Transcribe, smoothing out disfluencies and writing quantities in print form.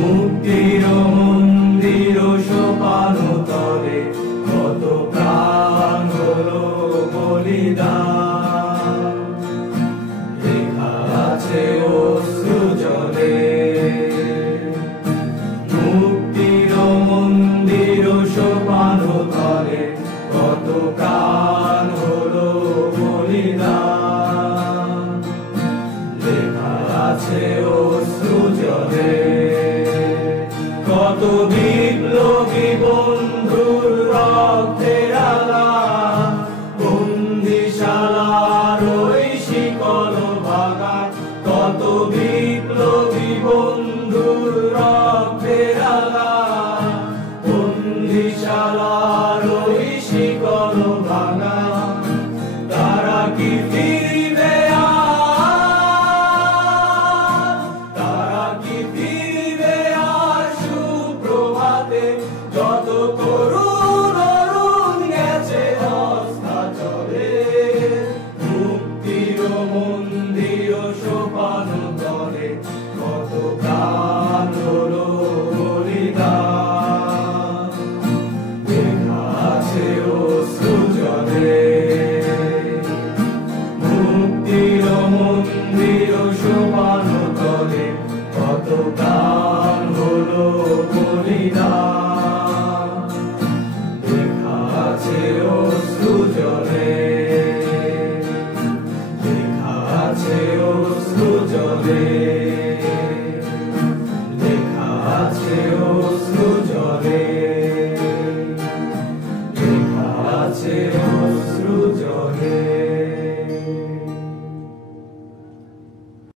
মুক্তির মন্দির সোপান তলে কত প্রাণ হলো বলিদান, লেখা আছে অশ্রু জলে। মুক্তির মন্দির সোপান তলে কত প্রাণ হলো বলিদান, লেখা আছে অশ্রু জলে। কত বিপ্লবী বন্ধুর রক্তের আলাপ, বন্দিশালার ওই শিকল ভাঙায়। কত বিপ্লবী বন্ধুর রক্তের আলাপ, বন্দিশালার ওই শিকল ভাঙায়। তারা কি ফিরবে আর, তারা কি ফিরবে আর সুপ্রভাতে? যত তরুণ অরুণ গেছে রাস্তা চলে, মুক্তির মন্দির সোপান তলে কত প্রাণ হলো বলিদান, লেখা আছে অশ্রু জলে। মুক্তির মন্দির সোপান তলে কত প্রাণ হলো বলিদান, লেখা আছে অশ্রু জলে, লেখা আছে অশ্রু জলে, লেখা আছে অশ্রু জলে, লেখা আছে অশ্রু জলে।